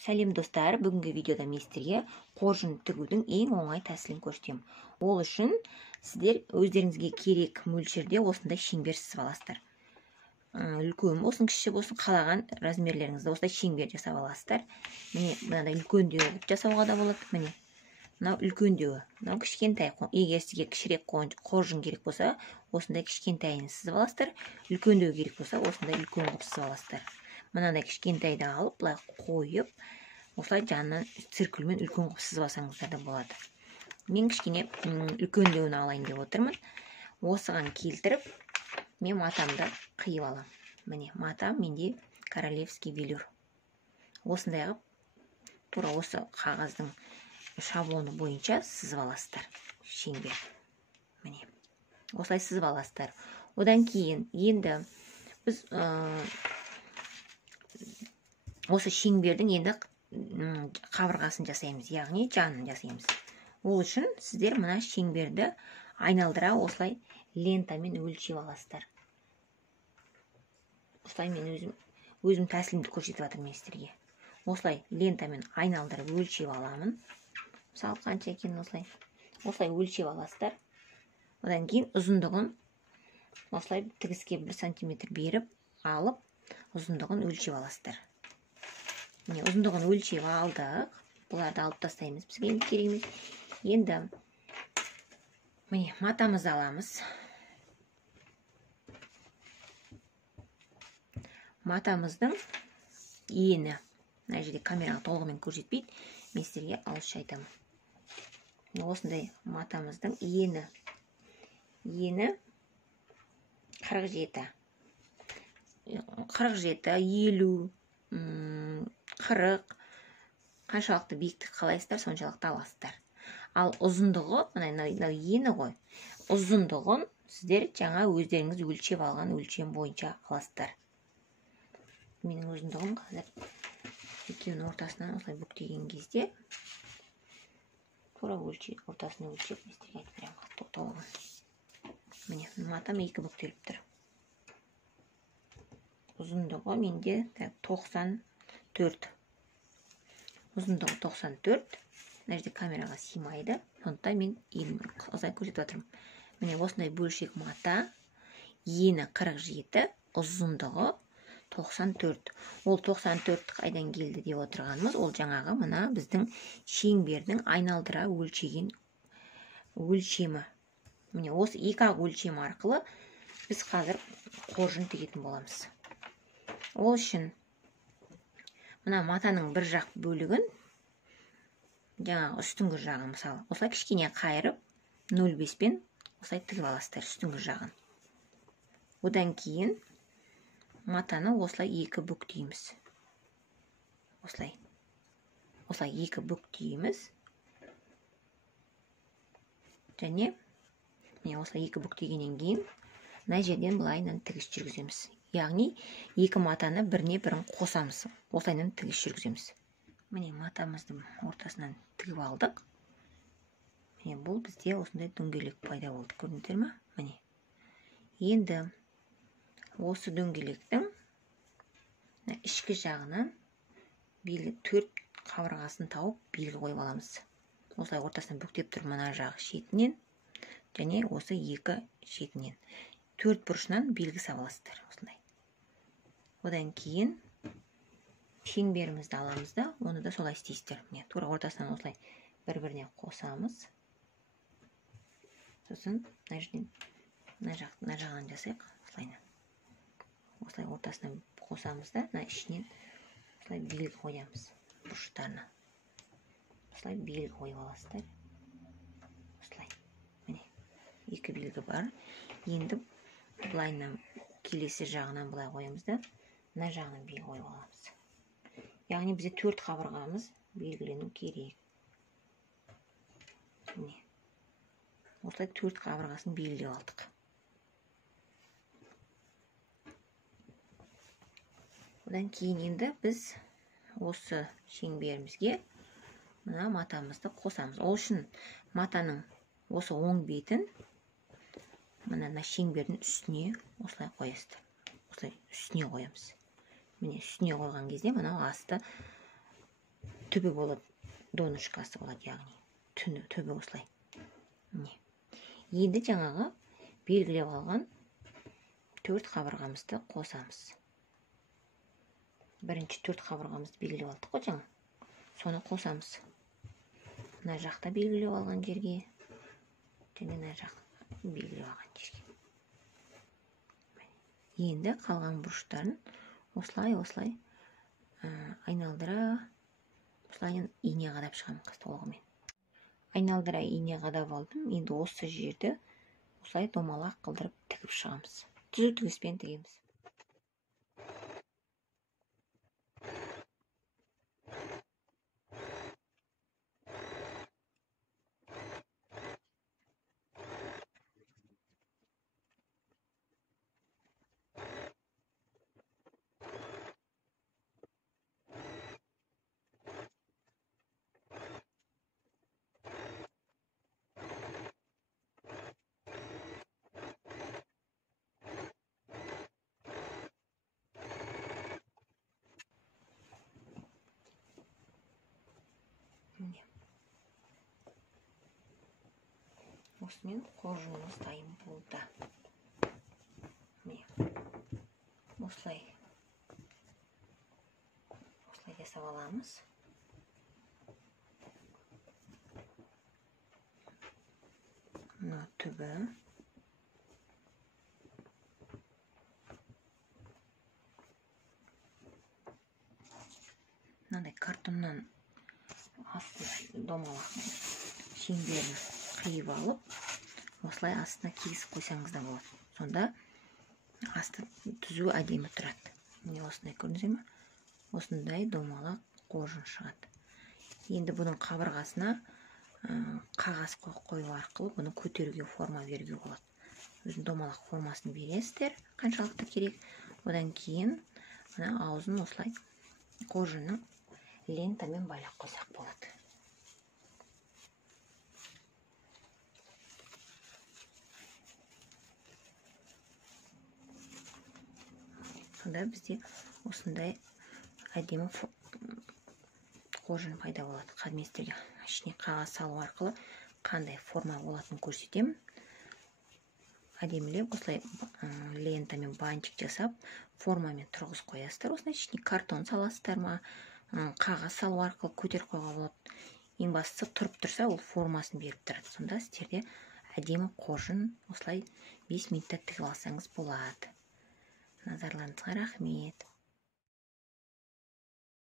Сәлем достар, бүгінгі видеода мен сіздерге қоржын тігудің ең оңай тәсілін көрсетемін. Ол үшін сіздер өздеріңізге керек мөлшерде осындай шеңбер сызып аласыздар. Үлкен болсын, кіші болсын, қалаған размерлеріңізді осындай шеңбер жасап аласыздар. Міне, мынандай үлкендеу жасауға да болады. Міне, мынау үлкендеу, мынау кішкентай. Егер сізге кішірек қоржын керек болса, осындай кішкентайын сызып аласыздар. Үлкендеу керек болса, осындай үлкен қылып сызып аласыздар. Мынандай кішкентайды алып, былай қойып, осылай жанынан циркульмен үлкен қылып сызып алсаңыздар да болады. Мен кішкене үлкендеуін алайын деп отырмын. Осыған келтіріп, мен матамды қиып аламын. Міне, матам менде королевский велюр. Осындай қылып, тура осы қағаздың шаблоны бойынша сызып аласыздар. Шеңбер. Міне, осылай сызып аласыздар. Одан кейін енді біз осы шеңбердің енді қабырғасын жасаймыз, яғни жанын жасаймыз. Ол үшін сіздер мына шеңберді айналдыра осылай лентамен өлшеп аласыздар. Осылай мен өзім тәсілімді көрсетіп жатырмын сіздерге. Осылай лентамен айналдырып өлшеп аламын. Мысалы қанша екен осылай. Осылай өлшеп аласыздар. Одан кейін ұзындығын осылай тігіске 1 сантиметр беріп алып, ұзындығын өлшеп аласыздар. Міне, ұзындығын өлшеп алдық. Бұларды алып тастаймыз. Бізге енді керек емес. Енді міне, матамызды аламыз. Матамыздың ені. Мына жерде камераға толығымен көрсетпейді. Мен сіздерге ауызша айтамын. Осындай матамыздың ені. Ені 47. 47, 50, 40, қаншалықты биіктік қалайсыздар, соншалықты аласыздар. Ал ұзындығы, мынау ені ғой, ұзындығын сіздер жаңа өздеріңіз өлшеп алған өлшем бойынша аласыздар. Менің ұзындығым қазір екеуінің ортасынан осылай бүктеген кезде тура ортасына өлшеп сіздерге айтып беремін толығын. Міне, матам 2 бүктеліп тұр. Ұзындығы менде 94. Ұзындығы 94. Мына жерде камераға сыймайды. Сондықтан мен енімді осылай көрсетіп отырмын. Міне, осындай бөлшек мата, ені 47, ұзындығы 94. Ол 94 қайдан келді деп отырғанымыз, ол жаңағы мына біздің шеңбердің айналдыра өлшеген өлшемі. Міне, осы 2 өлшем арқылы біз қазір қоржын тігетін боламыз. Ол үшін мына матаның бір жақ бөлігін, жаңағы үстіңгі жағын, мысалы, осылай кішкене қайырып, 0,5-пен осылай тігіп аласыздар үстіңгі жағын. Одан кейін матаны осылай 2 бүктейміз. Осылай 2 бүктейміз. Және осылай 2 бүктегеннен кейін мына жерден былайынан тігіс жүргіземіз. Яғни 2 матаны біріне-бірін қосамыз. Осылайынан тігіс жүргіземіз. Міне, матамыздың ортасынан тігіп алдық. Міне, бұл бізде осындай дөңгелек пайда болды. Көрдіңіздер ме? Міне. Енді осы дөңгелектің ішкі жағынан 4 қабырғасын тауып белгі қойып аламыз. Осылай ортасынан бүктеп тұр мына жағы шетінен, және осы 2 шетінен. 4 бұрышынан белгі саласыздар. Осындай. Одан кейін шеңберімізді аламыз да, оны да солай істейсіздер. Міне, тура ортасынан осылай бір-біріне қосамыз. Сосын мына жағынан жасайық. Осылай ортасынан қосамыз да, мына ішінен осылай белгі қоямыз бұрыштарына. Осылай белгі қойып аласыздар. Осылай. Міне, 2 белгі бар. Енді былайынан келесі жағынан былай қоямыз да, мына жағынан белгі қойып аламыз. Яғни бізде 4 қабырғамыз белгілену керек. Міне. Осылай 4 қабырғасын белгілеп алдық. Одан кейін енді біз осы шеңберімізге мына матамызды қосамыз. Ол үшін матаның осы оң бетін мына шеңбердің үстіне осылай қоясыздар. Осылай үстіне қоямыз. Міне, үстіне қойған кезде мынау асты түбі болады, донышкасы болады, яғни түбі осылай. Енді жаңағы белгілеп алған 4 қабырғамызды қосамыз. Бірінші 4 қабырғамызды белгілеп алдық қой жаңа. Соны қосамыз. Мына жақта белгілеп алған жерге, және мына жақта белгілеп алған жерге. Енді қалған бұрыштарын осылай айналдыра, осылай ине қадап шығамын толығымен. Айналдыра ине қадап алдым. Енді осы жерді осылай домалақ қылдырып тігіп шығамыз. Түзу тігіспен тігеміз. Осымен қоржынымыз дайын болды. Осылай жасап аламыз. Мына түбі. Мынандай картоннан астына домалақ шеңберін қиып алып, осылай астына кесіп қойсаңыз да болады. Сонда асты түзу әдемі тұрады. Міне осындай көрдіңіздер ме? Осындай домалақ қоржын шығады. Енді бұның қабырғасына қағаз қою арқылы бұны көтеруге, форма беруге болады. Өзінің домалақ формасын бересіздер, қаншалықты керек. Одан кейін мына аузын осылай қоржынның лентамен байлап қойсақ болады. Сонда бізде осындай әдемі қоржын пайда болады. Қазместерге ішіне қағаз салу арқылы қандай форма болатынын көрсетемін. Әдемілеп осылай лентамен бантик жасап, формамен тұрғыз қоясыздар. Осындай ішіне картон саласыздар ма, қағаз салу арқылы көтеріп қойға болады. Ең бастысы тұрып тұрса, ол формасын беріп тұрады. Сонда сіздерде әдемі қоржын осылай 5 минутта тігіп алсаңыз болады. Назарларыңызға рахмет.